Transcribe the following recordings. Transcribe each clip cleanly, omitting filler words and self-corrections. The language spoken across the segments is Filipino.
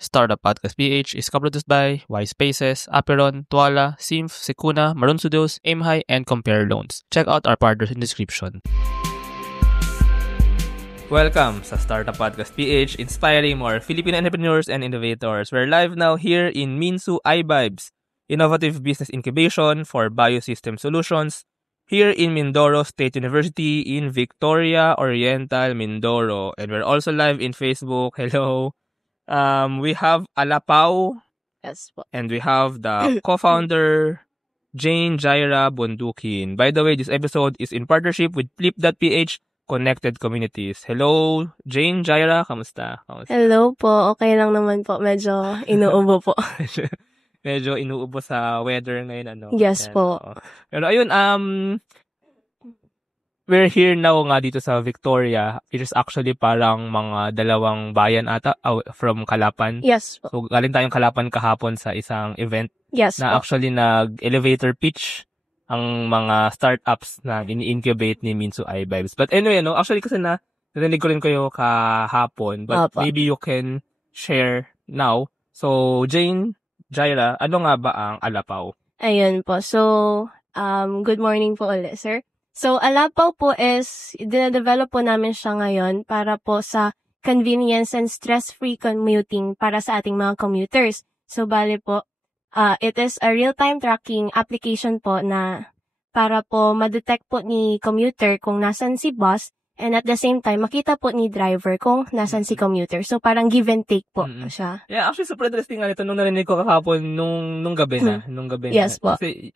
Startup Podcast PH is co-produced by Y Spaces, Aperon, Tuala, Simf, Sekuna, Maroon Studios, Aimhigh, and Compare Loans. Check out our partners in the description. Welcome sa Startup Podcast PH, inspiring more Filipino entrepreneurs and innovators. We're live now here in Minsu iVibes, innovative business incubation for biosystem solutions, here in Mindoro State University in Victoria Oriental, Mindoro. And we're also live in Facebook. Hello. We have Alapao. Yes po. And we have the co-founder, Jane Jaira Bundukin. By the way, this episode is in partnership with Flip.ph Connected Communities. Hello, Jane Jaira. Kamusta? Hello po. Okay lang naman po. Medyo inuubo po. Medyo inuubo sa weather ngayon, ano? Yes Yan, po. oo. Pero ayun, we're here now nga dito sa Victoria. It is actually parang mga dalawang bayan ata from Kalapan. Yes po. So, galing tayong Kalapan kahapon sa isang event Yes na po. actually nag-elevator pitch ang mga startups na ini-incubate ni Minsu iVibes. But anyway, no, actually kasi narinig ko rin kayo kahapon, but Opo. maybe you can share now. So, Jane, Jaira, ano nga ba ang Alapao? Ayun po. So, good morning po ulit, sir. So, Alapao po is, dina-develop po namin siya ngayon para po sa convenience and stress-free commuting para sa ating mga commuters. So, bale po, it is a real-time tracking application po na para po ma-detect po ni commuter kung nasan si boss and at the same time, makita po ni driver kung nasan si commuter. So, parang give and take po siya. Yeah, actually, super interesting nga nito nung narinig ko kahapon nung gabi na. Nung gabi Yes na. po. Kasi,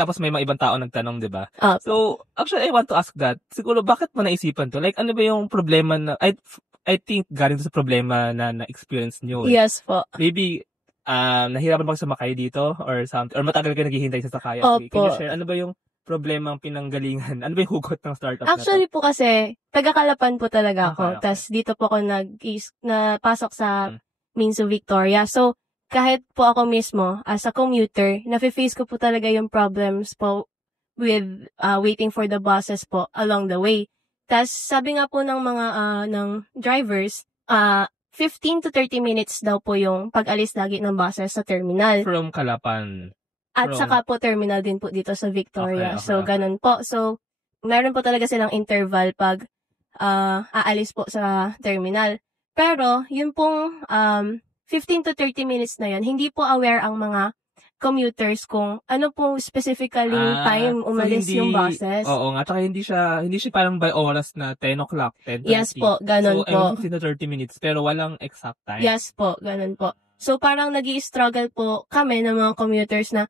tapos may mga ibang tao nagtanong, di ba? Opo. So, actually, I want to ask that. Siguro, bakit mo naisipan to? Like, ano ba yung problema na, I think, galing to sa problema na na-experience nyo. Yes po. Maybe, nahirapan bang sumakay dito or something, or matagal kayo naghihintay sa sakayan? Opo. Can you share, ano ba yung problema ang pinanggalingan? Ano ba yung hugot ng startup Actually na to? po kasi, taga-Kalapan po talaga ako. Okay. Tas dito po ako napasok sa Minsu Victoria. So, kahit po ako mismo, as a commuter, nafe-face ko po talaga yung problems po with waiting for the buses po along the way. Tas sabi nga po ng mga ng drivers, 15 to 30 minutes daw po yung pag-alis lagi ng buses sa terminal. From Kalapan. At saka po terminal din po dito sa Victoria. Okay. So, ganun po. So, meron po talaga silang interval pag aalis po sa terminal. Pero, yun pong 15 to 30 minutes na yun, hindi po aware ang mga commuters kung ano po specifically time umalis so hindi, yung buses. Oo nga, tsaka hindi siya parang by oras na 10 o'clock, 10:30. Yes po, ganun so, po. 15 to 30 minutes, pero walang exact time. Yes po, ganun po. So, parang nag-i-struggle po kami ng mga commuters na,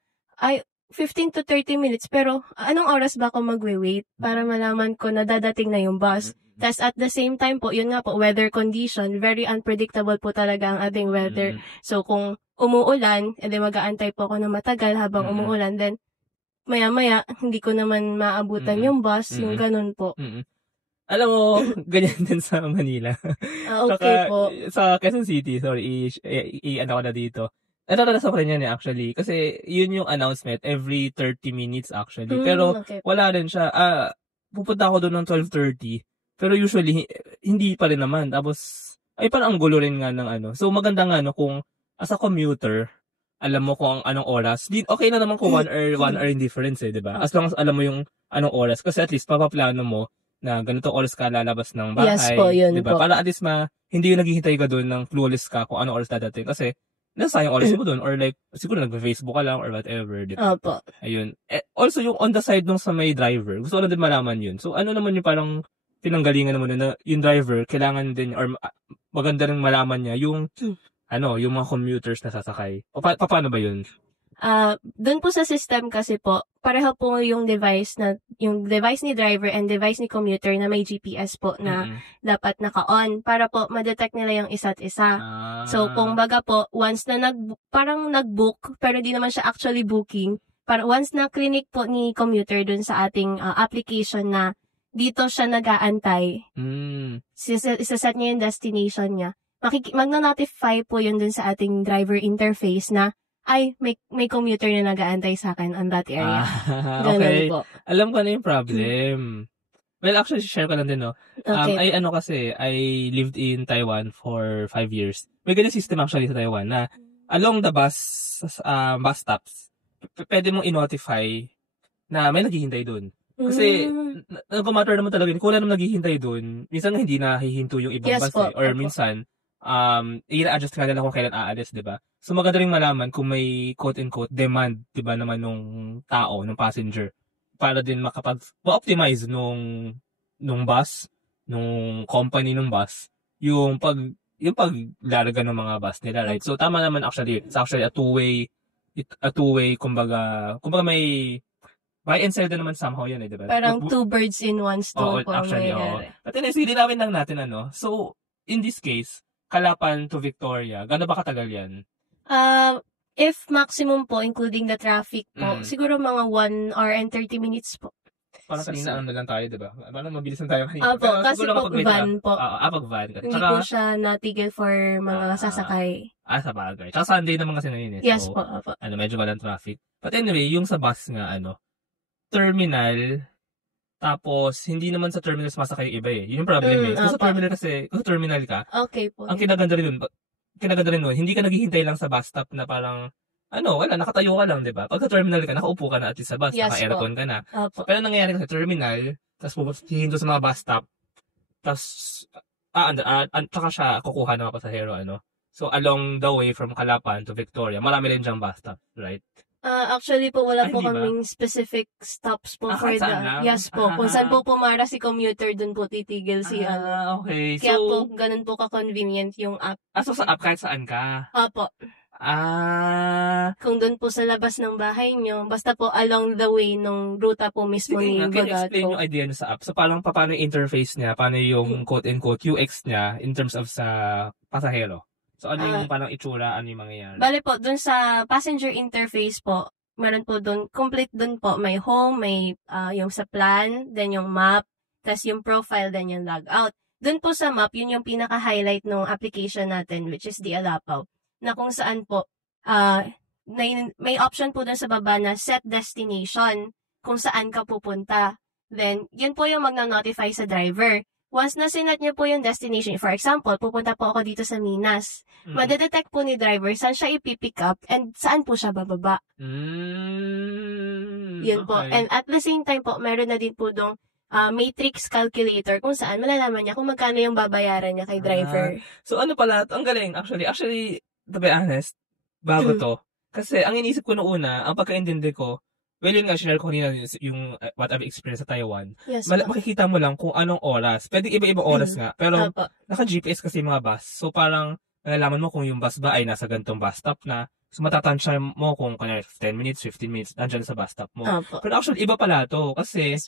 15 to 30 minutes, pero anong oras ba ako magwe-wait para malaman ko na dadating na yung bus? Tas at the same time po, yun nga po, weather condition, very unpredictable po talaga ang ating weather. So, kung umuulan, edi mag-aantay po ako na matagal habang umuulan, then maya-maya, hindi ko naman maabutan yung bus, yung ganun po. Alam mo, ganyan din sa Manila. Okay Saka, po. sa Quezon City, sorry, ano ko na dito. Naranasan ko rin yan actually. Kasi yun yung announcement every 30 minutes actually. Pero Okay. wala rin siya. Pupunta ako doon ng 12:30. Pero usually, hindi pa rin naman. Tapos, parang ang gulo rin nga ng ano. So maganda nga kung as a commuter, alam mo kung anong oras. Okay na naman kung 1 hour in difference di ba? As long as alam mo yung anong oras. Kasi at least papaplano mo na ganito oras ka lalabas ng bahay. Yes po, yun diba? po. Para at least hindi yung naghihintay ka doon ng clueless ka kung anong oras dadating. Kasi, nasayang oras mo doon or like, siguro nagpa-Facebook ka lang or whatever. Diba? Opo. Ayun. Also, yung on the side nung sa may driver, gusto ko na din malaman yun. So, ano naman yung parang pinanggalingan naman na yung driver, kailangan din, or maganda rin malaman niya yung, yung mga commuters na sasakay. O paano ba yun? Doon po sa system kasi po, pareho po yung device ni driver and device ni commuter na may GPS po na dapat naka-on para po ma-detect nila yung isa't isa. So, kung baga po, once na parang nag-book, pero di naman siya actually booking, para once na clinic po ni commuter doon sa ating application na dito siya nag-aantay, isaset niya yung destination niya. Magna-notify po yun dun sa ating driver interface na may commuter na nag-aantay sa akin on that area. Ganun Okay. po. Alam ko na yung problem. Well, actually, share ko lang din, no? Okay. I lived in Taiwan for 5 years. May ganyan system actually sa Taiwan na along the bus stops, pwede mong i-notify na may naghihintay doon. Kasi, nag-matter naman talaga yun. Kung wala naman naghihintay doon, minsan nga hindi nahihinto yung ibang Yes bus po, eh. Or opo. minsan, i-adjust nga nila kung kailan aalis, di ba? So, maganda rin malaman kung may quote-unquote demand, di ba, naman nung tao, nung passenger, para din makapag-optimize nung bus, nung company nung bus, yung paglarga ng mga bus nila, right? So, tama naman actually. It's actually a two-way, kumbaga may buy and sell din naman somehow yan eh, di ba? Parang two birds in one stone po ang Actually, oo. mangyayari. But anyways, linawin lang natin ano. So, in this case, Calapan to Victoria, gaano ba katagal yan? If maximum po, including the traffic po, siguro mga 1 hour and 30 minutes po. Parang kanina ano lang tayo, di ba? Parang mabilis lang tayo kanina. Opo, kasi po van po. Pag van. Hindi po siya natigil for mga sasakay. Sa bagay. Tsaka Sunday naman kasi ngayon eh. Yes So, po, opo. medyo walang traffic. But anyway, yung sa bus nga, terminal, tapos hindi naman sa terminal sumasakay yung iba eh. Yun yung problem eh. Kung sa terminal ka, okay po. ang kinaganda rin nun, hindi ka naghihintay lang sa bus stop na parang, wala, nakatayo ka lang, di ba? Pag sa terminal ka, nakaupo ka na at least sa bus, Yes naka-aircon ka na. Opo. So, pero nangyayari sa terminal, tapos hihinto sa mga bus stop, tapos, tsaka siya kukuha ng mga pasahero, So, along the way from Calapan to Victoria, marami rin diyang bus stop, right? Actually po, wala po hindi ba? kaming specific stops po for kahit saan lang? Yes po. Kung saan po pumara si commuter, dun po titigil si okay. Kaya So, po, ganun po ka-convenient yung app. so sa app kahit saan ka? Opo. Kung dun po sa labas ng bahay nyo, basta po along the way nung ruta po mismo ni Sige nga, can you Godot explain po. yung idea niya sa app? So, paano yung interface niya? Paano yung quote-unquote UX niya in terms of sa pasahero? So, ano yung parang itsura? Ano yung mangyayari? Bale po, dun sa passenger interface po, meron po dun, complete dun po, may home, may yung sa plan, then yung map, tas yung profile, then yung logout. Dun po sa map, yun yung pinaka-highlight ng application natin, which is the Alapaw, na kung saan po, may option po dun sa baba na set destination, kung saan ka pupunta. Then, yun po yung magna-notify sa driver. Once na sinet niyo po yung destination, for example, pupunta po ako dito sa Minas, madedetect po ni driver saan siya ipipick up and saan po siya bababa. Yun po. And at the same time po, meron na din po dong matrix calculator kung saan malalaman niya kung magkano yung babayaran niya kay driver. So ano pala, ang galing. Actually, to be honest, bago to. Kasi ang iniisip ko noong una, ang pagkaintindi ko, well, yun nga, share ko kanina yung what I've experienced sa Taiwan. Yes, makikita mo lang kung anong oras. Pwede iba-ibang oras nga. Pero, naka-GPS kasi yung mga bus. So, parang, nalalaman mo kung yung bus ba ay nasa gantong bus stop na. So, matatansya mo kung kanya 10 minutes, 15 minutes, nandyan sa bus stop mo. Pero actually, iba pala to. Kasi,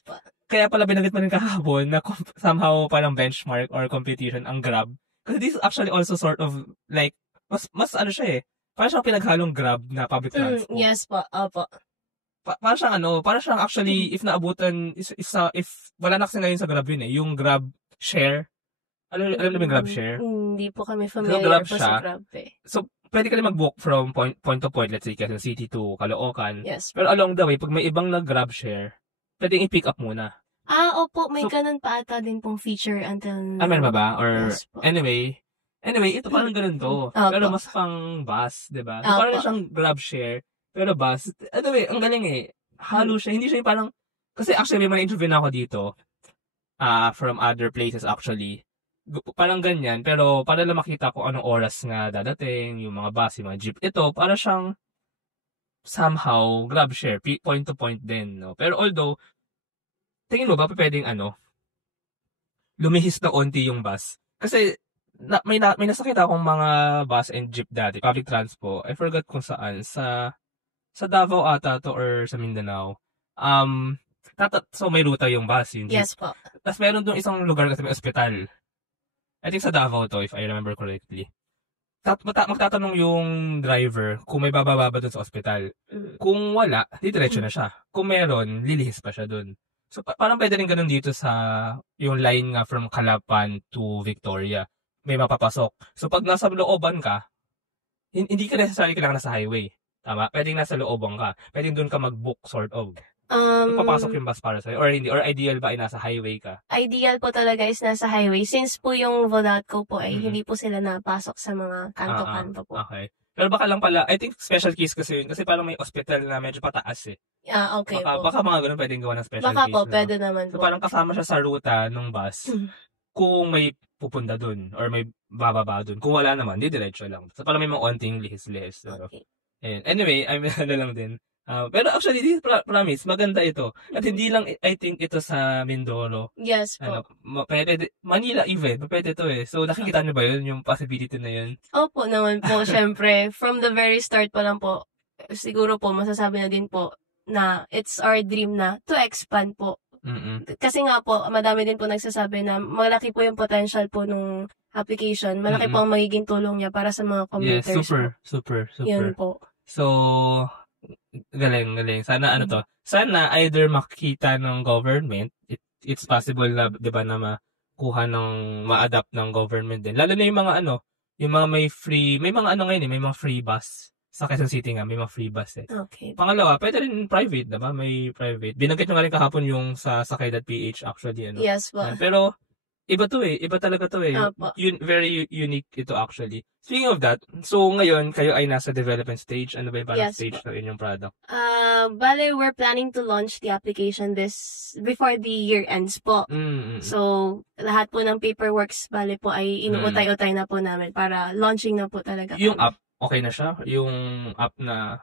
kaya pala binanggit mo rin kahapon na somehow parang benchmark or competition ang Grab. Kasi this is actually also sort of, like, mas ano siya eh. Parang siyang pinaghalong Grab na public transport. Yes po, opo. Parang siyang actually, if naabutan, if wala na kasi ngayon sa Grab yun eh, yung Grab share. Alam mo yung Grab share? Hindi po kami familiar Grab po siya. sa Grab eh. So, pwede ka rin mag-book from point to point, let's say, Quezon City to Caloocan. Yes. Pero along the way, pag may ibang nag-Grab share, pwedeng i-pick up muna. Opo, may ganun pa ata din pong feature until now. Meron ba? Or, yes, anyway, ito parang ganun to. Pero mas pang bus, diba? So, parang siyang Grab share. Pero bus, anyway, ang galing eh. Halo siya. Hindi siya yung parang, kasi actually may mga interview na ako dito, from other places actually. Parang ganyan, pero para lang makita ko anong oras nga dadating, yung mga bus, yung mga jeep. Ito, para siyang somehow Grab share, point to point din, no? Pero although, tingin mo ba pwedeng lumihis na onti yung bus? Kasi, may nasakit akong mga bus and jeep dati, public transport. I forgot kung saan, sa Davao ata to or sa Mindanao. So may ruta yung bus, yung jeep. Yes po. Tapos meron doon isang lugar kasi may ospital. I think sa Davao to, if I remember correctly. Magtatanong yung driver kung may bababa doon sa ospital. Kung wala, diretso na siya. Kung meron, lilihis pa siya doon. So parang pwede rin ganun dito sa yung line nga from Calapan to Victoria. May mapapasok. So pag nasa looban ka, hindi ka necessarily kailangan nasa highway. Tama? Pwedeng nasa looban ka. Pwedeng doon ka mag-book, sort of. Papasok yung bus para sa'yo? Or hindi? Or ideal ba ay nasa highway ka? Ideal po talaga is nasa highway. Since po yung Vodatco po ay hindi po sila napasok sa mga kanto-kanto po. Okay. Pero baka lang pala, I think special case kasi yun. Kasi parang may hospital na medyo pataas eh. Okay po. Baka mga ganun pwedeng gawa ng special Baka case. po, pwede naman So po. parang kasama siya sa ruta ng bus kung may pupunta dun or may bababa dun. Kung wala naman, di diretso lang. So parang may mga onting lihis-lihis. Okay. Anyway, I'm ano lang din. Pero actually, promise, maganda ito. At hindi lang, I think, ito sa Mindoro. Yes po. Pwede, Manila even, pwede to eh. So, nakikita niyo ba yun, yung possibility na yun? Opo naman po, syempre. From the very start pa lang po, siguro po, masasabi na din po na it's our dream na to expand po. Kasi nga po, madami din po nagsasabi na malaki po yung potential po nung application. Malaki po ang magiging tulong niya para sa mga commuters. Yes, super. Yun po. So, galing. Sana sana either makita ng government, it's possible na, 'di ba, na makuha ma-adapt ng government din. Lalo na yung mga yung mga may mga ngayon may mga free bus. Sa Quezon City nga, may mga free bus eh. Okay. Pangalawa, pwede rin private, 'di ba? May private. Binanggit nyo nga rin kahapon yung sa Sakay.ph actually, Yes po. Pero iba to eh. Iba talaga to eh. Opo. Very unique ito actually. Speaking of that, so ngayon, kayo ay nasa development stage. Ano ba yung parang stage ng inyong product? Bale, we're planning to launch the application before the year ends po. So, lahat po ng paperworks, bale po ay inuutay-utay na po namin para launching na po talaga. Yung app, okay na siya? Yung app na...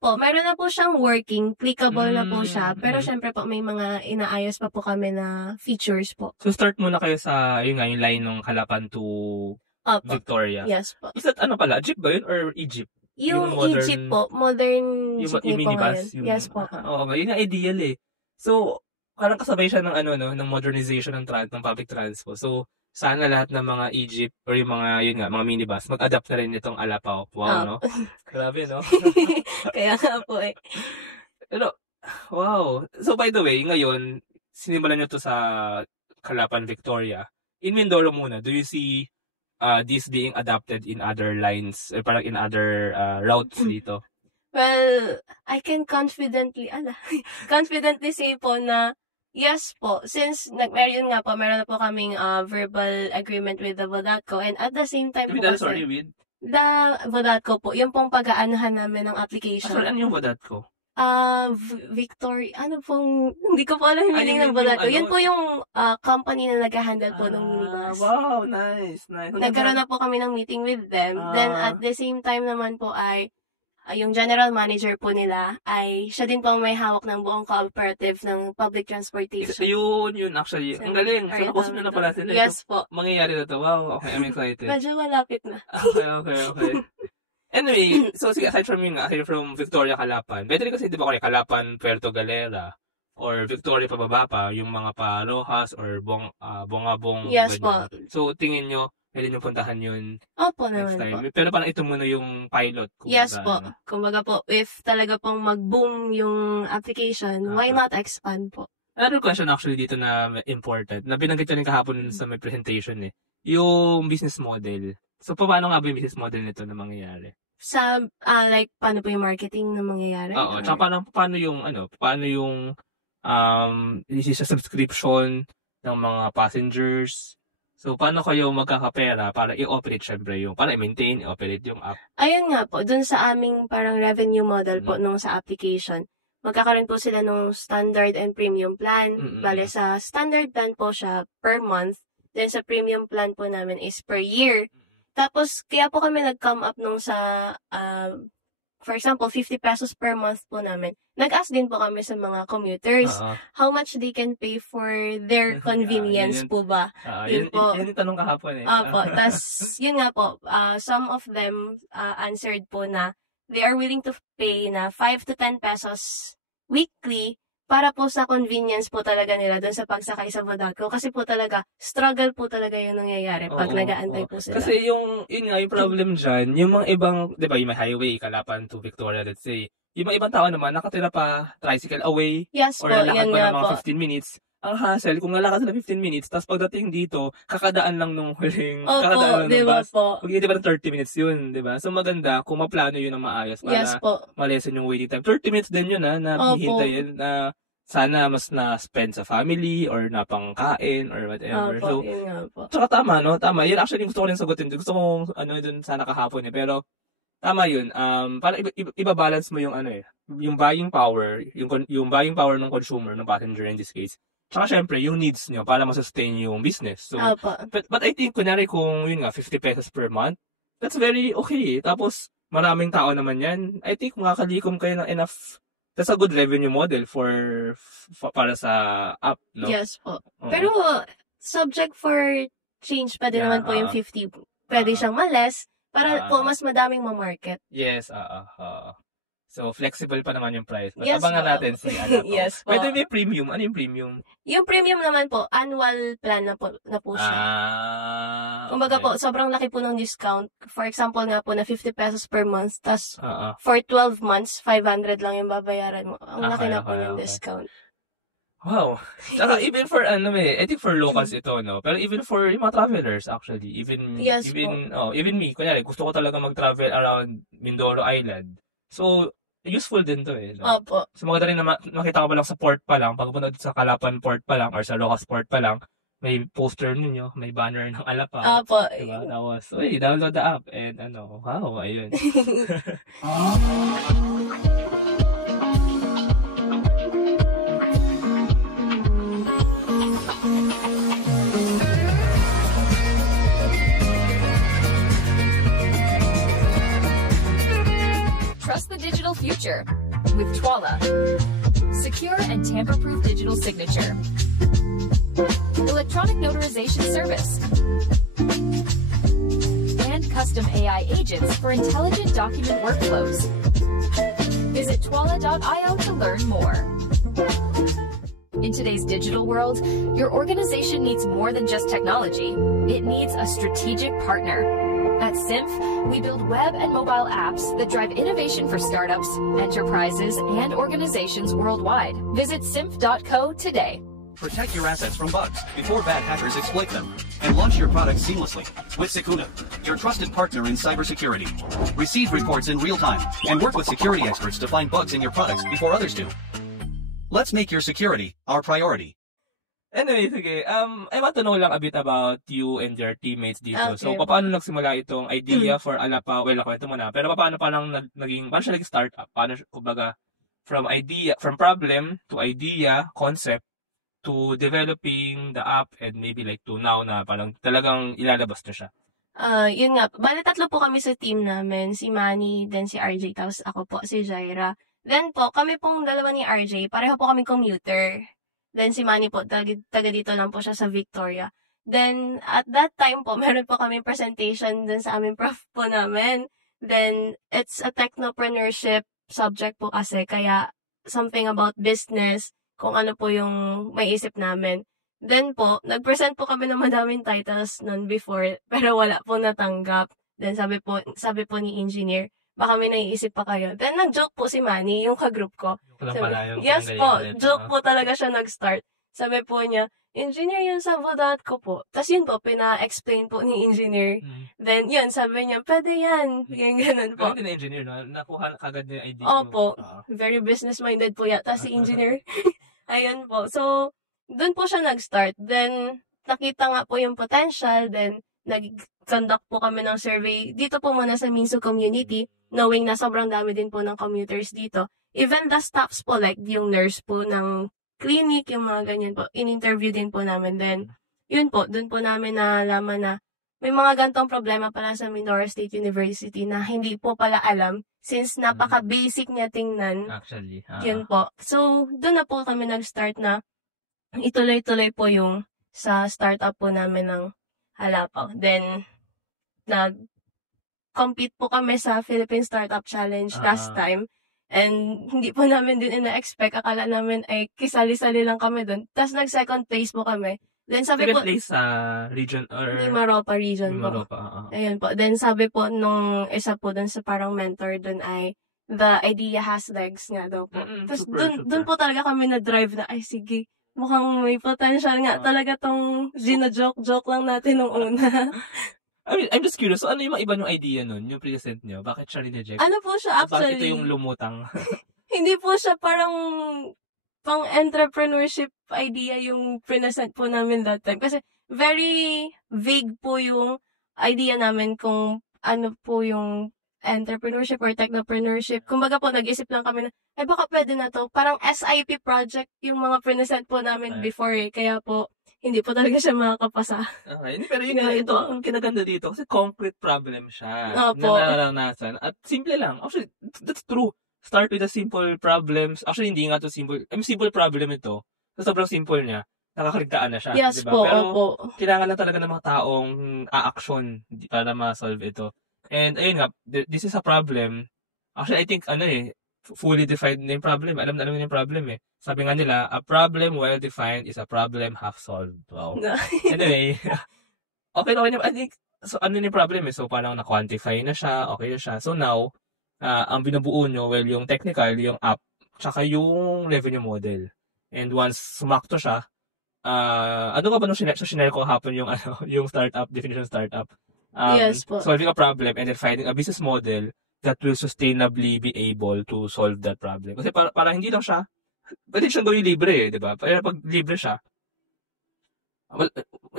Po, meron na po siyang working, clickable na po siya, pero syempre po may mga inaayos pa po kami na features po. So start muna kayo sa yung line ng Halapan to Victoria. Yes po. Is that pala, jeep ba yun or e-jeep? Yung e-jeep po, modern jeepney po ngayon. Yes po. Oo, yun yung ideal eh. So, parang kasabay siya ng ng modernization ng public transport. So, sana lahat ng mga e-jeep or yung mga mga minibus mag-adapt na rin itong Alapao. Wow, no? Grabe, no? Kaya nga po eh. Pero, wow. So, by the way, ngayon, sinimulan nyo to sa Halapan, Victoria. In Mindoro muna, do you see this being adapted in other lines or parang in other routes dito? Well, I can confidently say po na yes po, since meron na po kaming verbal agreement with the Vodatco, and at the same time with the Vodatco po, yung pong pag-aanuhan namin ng application. Ano yung Vodatco? Victoria, hindi ko po alam yung meaning ng Vodatco. Yun po yung company na nag-handle po ng minibus. Wow, nice. Nagkaroon na po kami ng meeting with them. Then at the same time naman po ay yung general manager po nila ay siya din po may hawak ng buong cooperative ng public transportation. Yun actually. Ang galing. So, nakusap na pala sila. Yes po. Mangyayari na to. Wow, okay. I'm excited. Medyo malapit na. Okay. Anyway, so sige, aside from Victoria, Halapan, pwede rin kasi, di ba, Halapan, Puerto Galera, or Victoria pababa pa, yung mga Rojas or Bongabong. Yes po. So, tingin nyo, pwede nyo puntahan yun Opo next naman time. po. Pero parang ito muna yung pilot. Yes po. Kumbaga po, if talaga pong mag-boom yung application, why not expand po? Another question actually dito na important, na binanggit ko rin kahapon sa may presentation eh, yung business model. So, paano nga ba yung business model nito na mangyayari? Sa, paano po yung marketing na mangyayari? Oo, tsaka paano yung sa subscription ng mga passengers. So, paano kayo magkakapera para i-operate syempre para i-maintain, i-operate yung app? Ayun nga po, dun sa aming parang revenue model po nung sa application, magkakaroon po sila nung standard and premium plan. Bale, sa standard plan po siya per month. Then sa premium plan po namin is per year. Tapos, kaya po kami nag-come up nung sa, for example, 50 pesos per month po namin. Nag-ask din po kami sa mga commuters how much they can pay for their convenience po ba. Yun yung tanong kahapon eh. Opo. Tas, yun nga po, some of them answered po na they are willing to pay na 5 to 10 pesos weekly para po sa convenience po talaga nila doon sa pagsakay sa Vodatco. Kasi po talaga, struggle po talaga yung nangyayari pag nag-aantay po sila. Kasi yung problem dyan, yung mga ibang, di ba, yung may highway, Halapan to Victoria, let's say, yung mga ibang tao naman, nakatira pa tricycle away, yes or po, lakad yan pa nga ng mga po. 15 minutes. ang hassle kung lalakad na 15 minutes, tapos pagdating dito, kakadaan lang nung huling, Opo, di ba po? Hindi ba 30 minutes yun, di ba? So maganda kung maplano yun ng maayos para Yes po. malesen yung waiting time. 30 minutes din yun na hihintayin na sana mas na-spend sa family or na pangkain or whatever. Opo, So, yun nga po. tsaka tama, no? Tama. Yun actually gusto ko rin sagutin. Gusto kong dun sana kahapon pero tama yun. Para iba-balance mo yung yung buying power, yung buying power ng consumer, ng passenger in this case. Tsaka syempre, yung needs nyo para ma-sustain yung business. So, but I think, kunyari kung yun nga, 50 pesos per month, that's very okay. Tapos, maraming tao naman yan. I think makakalikom kayo ng enough. That's a good revenue model para sa app, no? Yes po. Pero, subject for change pa din naman po yung 50. Pwede siyang ma-less para po mas madaming ma-market. Yes, So, flexible pa naman yung price. But Yes, abangan natin si Yes po. Pwede may premium. Ano yung premium? Yung premium naman po, annual plan na po siya. Kumbaga po, sobrang laki po ng discount. For example nga po, na 50 pesos per month. Tas, for 12 months, 500 lang yung babayaran mo. Ang laki na po ng discount. Wow. Saka even for I think for locals ito, no? Pero even for yung mga travelers actually, even me, kunyari gusto ko talaga mag-travel around Mindoro Island. So useful din to no? Opo. So maganda rin na makita ko pa lang sa port pa lang, pagpunta sa Calapan port pa lang or sa Rojas port pa lang, may poster ninyo, may banner ng Alapa. Opo. Diba? Tapos, download the app and wow, ayun. Trust the digital future with Twala. Secure and tamper-proof digital signature. Electronic notarization service. And custom AI agents for intelligent document workflows. Visit twala.io to learn more. In today's digital world, your organization needs more than just technology. It needs a strategic partner. At Symph, we build web and mobile apps that drive innovation for startups, enterprises, and organizations worldwide. Visit symph.co today. Protect your assets from bugs before bad hackers exploit them, and launch your products seamlessly with Secunda, your trusted partner in cybersecurity. Receive reports in real time and work with security experts to find bugs in your products before others do. Let's make your security our priority. Anyway, sige. I want to know lang a bit about you and your teammates dito. Okay. So, paano nagsimula itong idea for Alapa? Well, ako ito muna. Pero paano paano siya naging startup? Paano, kumbaga, from problem to idea, concept, to developing the app, and maybe like to now na parang talagang ilalabas na siya? Yun nga. Bale, 3 po kami sa team namin. Si Manny, then si RJ, tapos ako po, si Jaira. Then po, kami pong dalawa ni RJ, pareho po kami commuter. Then si Manny po, taga dito lang po siya sa Victoria. Then, at that time po, meron po kami presentation dun sa aming prof po namin. Then, it's a technopreneurship subject po kasi, kaya something about business, kung ano po yung may isip namin. Then po, nag-present po kami ng madaming titles nun before, pero wala po natanggap. Then sabi po ni engineer, baka may naiisip pa kayo. Then nag-joke po si Manny, yung ka-group ko. Yes po, joke po talaga siya nag-start. Sabi po niya, engineer yun sa Vodat ko po. Tapos yun po, pina-explain po ni engineer. Then yun, sabi niya, pwede yan. Yung ganun po. Pwede na engineer, no? Nakuha kagad yung idea. Opo, very business-minded po yata si engineer. Ayun po. So, dun po siya nag-start. Then, nakita nga po yung potential. Then, nag-conduct po kami ng survey dito po muna sa Minsu community, knowing na sobrang dami din po ng commuters dito. Even the staffs po, like yung nurse po ng clinic, yung mga ganyan po, in-interview din po namin. Then, yun po, dun po namin nalaman na may mga gantong problema pala sa Mindoro State University na hindi po pala alam since napaka-basic niya tingnan. Actually. Yun po. So, dun na po kami nag-start na ituloy-tuloy po yung sa startup po namin ng Alapa. Then, nag-compete po kami sa Philippine Startup Challenge last time. And hindi po namin din ina-expect. Akala namin ay kisali-sali lang kami dun. Tapos nag-second place po kami. Then sabi po, second place sa region or... Mimaropa region po. Mimaropa, Ayun po. Then sabi po nung isa po dun sa parang mentor dun ay the idea has legs nga daw po. Tapos dun po talaga kami na-drive na, ay sige, mukhang may potential nga talaga tong gina-joke-joke lang natin nung una. I mean, I'm just curious. So, ano yung iba ng idea nun? Yung present nyo? Bakit siya rineject? Ano po siya Bakit actually? ito yung lumutang? Hindi po siya parang pang-entrepreneurship idea yung present po namin that time. Kasi very vague po yung idea namin kung ano po yung entrepreneurship or technopreneurship. Kumbaga po, nag-isip lang kami na, ay baka pwede na to. Parang SIP project yung mga present po namin before eh. Kaya po, hindi po talaga siya makakapasa. Okay. Pero ito, ang kinaganda dito, kasi concrete problem siya. Opo. Na naranasan. At simple lang. Actually, that's true. Start with the simple problems. Actually, hindi nga to simple. Simple problem ito. So, sobrang simple niya. Nakakaligtaan na siya. Yes diba? po, Pero, opo. kailangan na talaga ng mga taong a-action para ma-solve ito. And, ayun nga, this is a problem. Actually, I think, fully defined na yung problem. Alam na yung problem eh. Sabi nga nila, a problem well defined is a problem half solved. Wow. Anyway, okay na. I think, so ano yung problem eh? So parang na-quantify na siya, okay na siya. So now, ang binubuo nyo, well, yung technical, yung app, tsaka yung revenue model. And once sumakto siya, ano nga ba nung sinare ko hapon yung, yung startup, definition startup? Yes po. Solving a problem and then finding a business model that will sustainably be able to solve that problem. Kasi para hindi lang siya, pwede siyang gawin libre eh, di ba? Pero pag libre siya,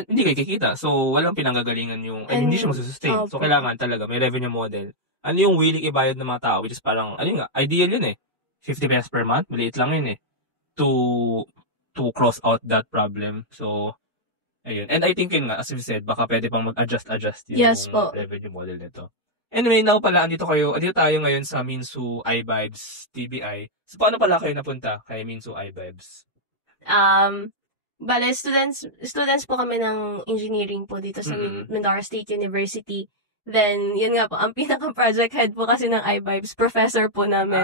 hindi kayo kikita. So, walang pinanggagalingan yung, hindi siya masusustain. So, kailangan talaga, may revenue model. Ano yung willing ibayad ng mga tao, which is parang, ideal yun eh. 50 pesos per month, maliit lang yun eh. To cross out that problem. So, ayun. And I think yun nga, as you said, baka pwede pang mag-adjust yung revenue model nito. Anyway, now pala, andito tayo ngayon sa Minsu iVibes TBI. So, paano pala kayo napunta kay Minsu iVibes? Bale, students po kami ng engineering po dito sa Mindoro State University. Then, yun nga po, ang pinaka-project head po kasi ng iVibes, professor po namin,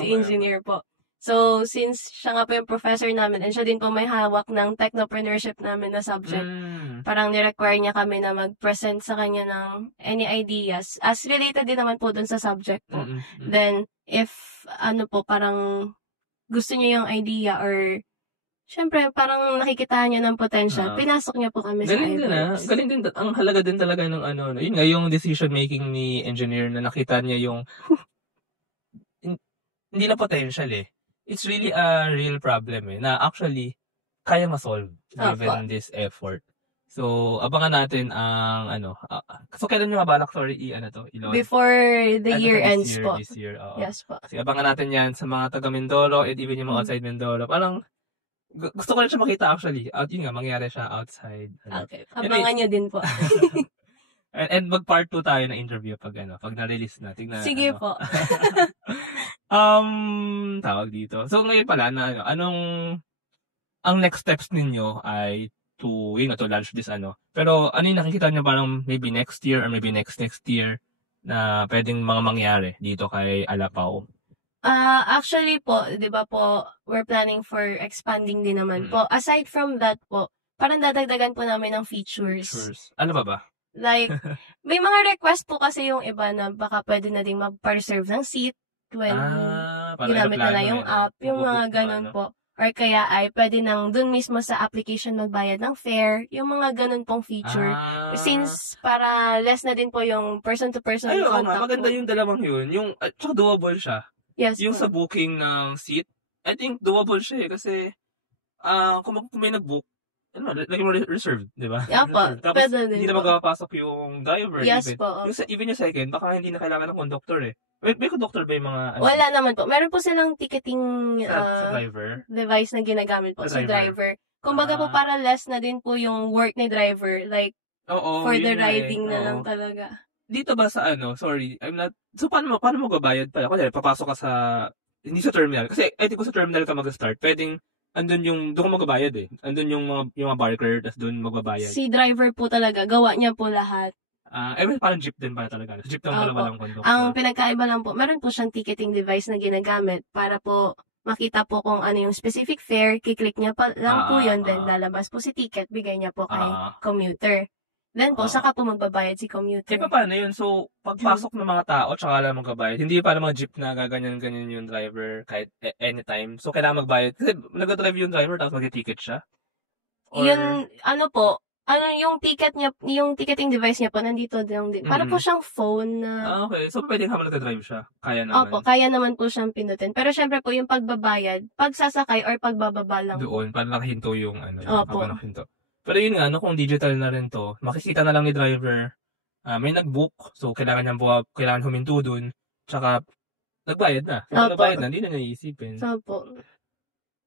si engineer po. So, since siya nga po yung professor namin, and siya din po may hawak ng technopreneurship namin na subject, parang nirequire niya kami na mag-present sa kanya ng any ideas, as related din naman po dun sa subject po. Then, if, parang gusto niyo yung idea or, syempre, parang nakikita niya ng potential, pinasok niya po kami sa iVibes. Galing din, ang halaga din talaga ng yun nga, yung decision making ni engineer na nakita niya yung, hindi na potential eh. It's really a real problem eh, na actually, kaya ma-solve given this effort. So, abangan natin ang, so kailan nyo mabalak, i-launch? Before the year ends po. This year, Yes po. Kasi abangan natin yan sa mga taga Mindoro and even yung mga outside Mindoro. Parang, gusto ko rin siya makita actually. Yun nga, mangyari siya outside. Okay. Abangan nyo din po. And mag-part 2 tayo na interview pag na-release na. Tingnan, sige po. Tawag dito. So, ngayon pala, ang next steps ninyo ay to launch this Pero, ano yung nakikita nyo parang maybe next year or maybe next year na pwedeng mga mangyari dito kay Alapao? Actually po, di ba po, we're planning for expanding din naman po. Aside from that po, parang dadagdagan po namin ng features. Ano ba? Like, may mga request po kasi yung iba na baka pwede na din mag-reserve ng seat when ginamit na yung app, yung mga ganun po. Or kaya ay pwede nang dun mismo sa application magbayad ng fare, yung mga ganun pong feature. Since para less na din po yung person-to-person contact. Maganda yung dalawang yun. Yung, tsaka doable siya. Yes, yung sa booking ng seat, I think doable siya eh. Kasi, kung may nag-book, lagi mo reserved, di ba? Yeah po. Tapos, hindi na magpapasok yung driver. Yes po. Even yung second, baka hindi na kailangan ng conductor eh. May conductor ba yung mga... Wala naman po. Meron po silang ticketing sa driver? Device na ginagamit po sa driver. Kumbaga po para less na din po yung work ni driver. Like, for the riding na lang talaga. Dito ba sa sorry, I'm not... So, paano mo gabayad pala? Kaya, papasok ka sa... Hindi sa terminal. Kasi, I think kung sa terminal ka mag-start, pwedeng doon ka magbabayad eh. Andun yung mga barker, tas doon magbabayad. Si driver po talaga, gawa niya po lahat. Parang jeep din pala talaga. Jeep lang walang conductor. Ang pinagkaiba lang po, meron po siyang ticketing device na ginagamit para po makita po kung ano yung specific fare, kiklik niya pa lang po yun, then lalabas po si ticket, bigay niya po kay commuter. Then po, saka po magbabayad si commuter. Paano yun? So, pagpasok ng mga tao, tsaka lang magbabayad. Hindi pa mga jeep na gaganyan-ganyan yung driver kahit anytime. So, kailangan magbayad. Kasi nag-drive yung driver, tapos mag-ticket siya. Or... Yun, yung ticket niya, yung ticketing device niya po, nandito lang din. Para po siyang phone na... okay. So, pwedeng habang nag-drive siya. Kaya naman. Opo, kaya naman po siyang pinutin. Pero syempre po, yung pagbabayad, pagsasakay or pagbababa lang. Doon, para nakahinto yung nakahinto. Pero yun nga, kung digital na rin to, makikita na lang ni driver, may nag-book, so kailangan huminto dun, tsaka nagbayad na. Kung nagbayad na, hindi na naiisipin. Opo.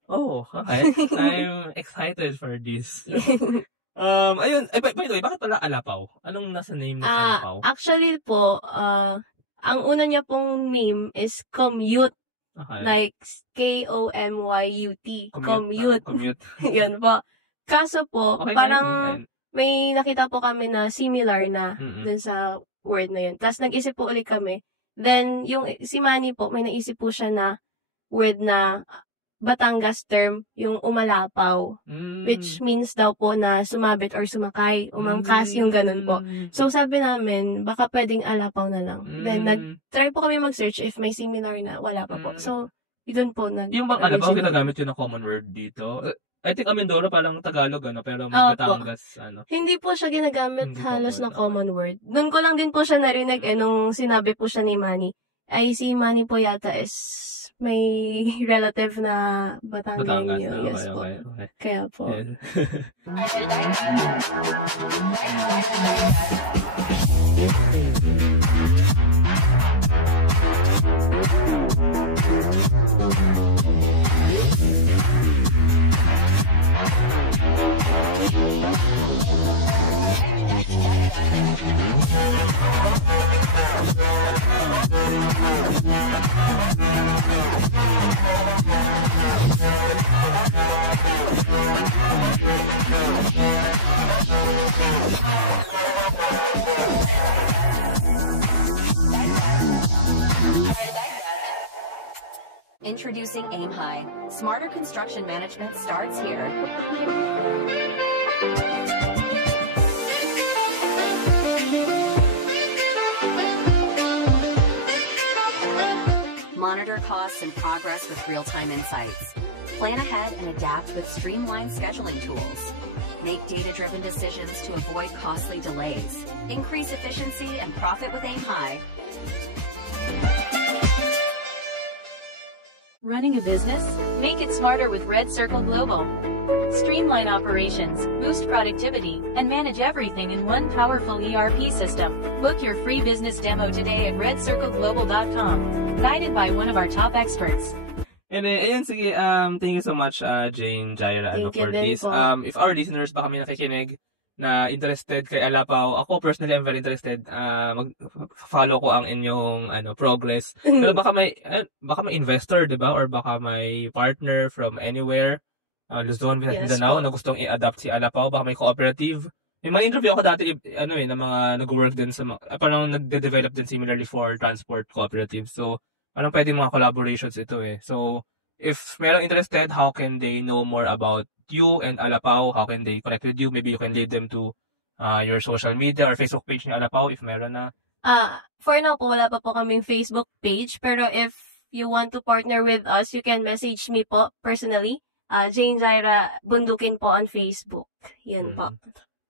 Oh, okay. I'm excited for this. Ayun, by the way, bakit pala Alapaw? Anong nasa name ng Alapaw? Actually po, ang una niya pong name is Commute. Okay. Like, K-O-M-Y-U-T. Commute. Commute. Yan po. Kaso po, parang may nakita po kami na similar na dun sa word na yun. Tapos nag-isip po ulit kami. Then, si Manny po, may naisip po siya na word na Batangas term, yung umalapaw. Which means daw po na sumabit or sumakay, umangkas, yung ganun po. So, sabi namin, baka pwedeng alapaw na lang. Then, nag-try po kami mag-search if may similar na wala pa po. So, yun po. Yung bang alapaw, ginagamit yun na common word dito? I think Mindoro parang Tagalog, pero Batangas, Hindi po siya ginagamit halos na common word. Doon ko lang din po siya narinig, nung sinabi po siya ni Manny. Ay, si Manny po yata is may relative na Batangas. Yes po. Okay. Kaya po. Yeah. Introducing Aim High. Smarter construction management starts here. Monitor costs and progress with real-time insights. Plan ahead and adapt with streamlined scheduling tools. Make data-driven decisions to avoid costly delays. Increase efficiency and profit with Aim High. Running a business? Make it smarter with Red Circle Global. Streamline operations, boost productivity, and manage everything in one powerful ERP system. Book your free business demo today at redcircleglobal.com. Guided by one of our top experts. And ayun, sige, thank you so much, Jane, Jaira, for this. If our listeners baka may nakikinig na interested kay Alapaw, ako personally I'm very interested. Mag-follow ko ang inyong progress. Pero baka may investor, 'di ba? Or baka may partner from anywhere, Luzon, Mindanao, na gustong i-adapt si Alapaw, baka may cooperative. May mga interview ako dati na mga nag-work din sa parang nagde-develop din similarly for transport cooperatives. So, parang pwede mga collaborations ito eh. So, if merong interested, how can they know more about you and Alapaw? How can they connect with you? Maybe you can lead them to your social media or Facebook page ni Alapaw if meron na. For now po, wala pa po kaming Facebook page. Pero if you want to partner with us, you can message me po personally. Jane Jaira Bundukin po on Facebook. Yan po.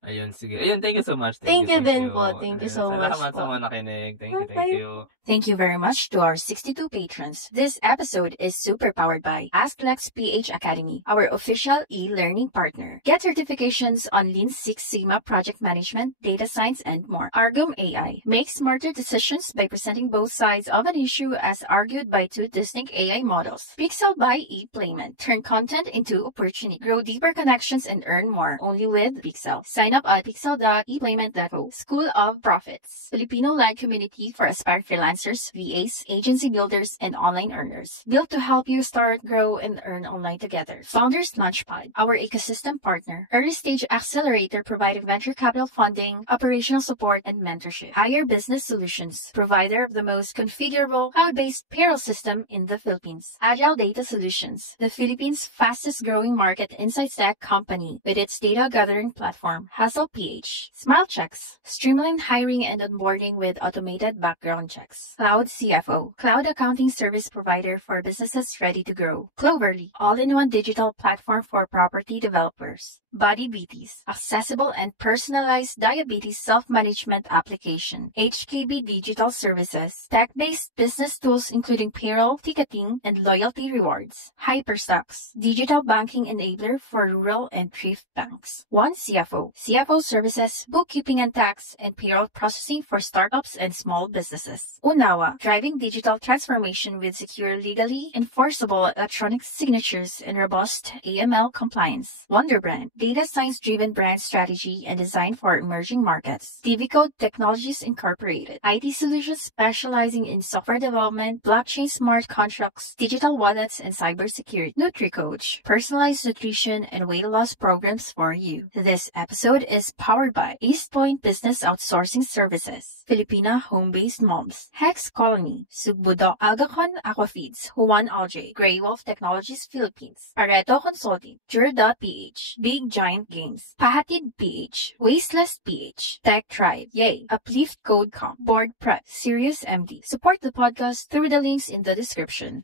Ayun, sige. Ayun, thank you so much. Thank you din po. Thank you so much po. Salamat sa mga nakinig. Thank you. Thank you very much to our 62 patrons. This episode is super powered by AskLex PH Academy, our official e-learning partner. Get certifications on Lean Six Sigma project management, data science, and more. Argum AI. Make smarter decisions by presenting both sides of an issue as argued by two distinct AI models. Pixel by ePlayment. Turn content into opportunity. Grow deeper connections and earn more. Only with Pixel. Sign up at pixel.eplayment.co. School of Profits. Filipino-led community for aspiring freelancers, VAs, agency builders, and online earners. Built to help you start, grow, and earn online together. Founders Launchpad, our ecosystem partner. Early stage accelerator providing venture capital funding, operational support, and mentorship. Higher Business Solutions, provider of the most configurable cloud-based payroll system in the Philippines. Agile Data Solutions, the Philippines' fastest growing market insights tech company with its data gathering platform, Hustle PH. Smile Checks. Streamline hiring and onboarding with automated background checks. Cloud CFO. Cloud accounting service provider for businesses ready to grow. Cloverly. All-in-one digital platform for property developers. Body Beaties. Accessible and personalized diabetes self-management application. HKB Digital Services. Tech-based business tools including payroll, ticketing, and loyalty rewards. Hyperstocks. Digital banking enabler for rural and thrift banks. One CFO. CFO services, bookkeeping and tax, and payroll processing for startups and small businesses. Unawa. Driving digital transformation with secure, legally enforceable electronic signatures and robust AML compliance. Wonderbrand. Data science-driven brand strategy and design for emerging markets. DVCode Technologies Incorporated. IT solutions specializing in software development, blockchain smart contracts, digital wallets, and cybersecurity. NutriCoach. Personalized nutrition and weight loss programs for you. This episode is powered by East Point Business Outsourcing Services, Filipina Home-Based Moms, Hex Colony, Sugbudok, Algacon Aquafeeds, Juan Algae, Grey Wolf Technologies Philippines, Pareto Consulting, Jure.ph, Big Giant Games, Pahatid PH, Wasteless PH, Tech Tribe, Yay, Uplift Code.com, Board Prep, Serious MD. Support the podcast through the links in the description.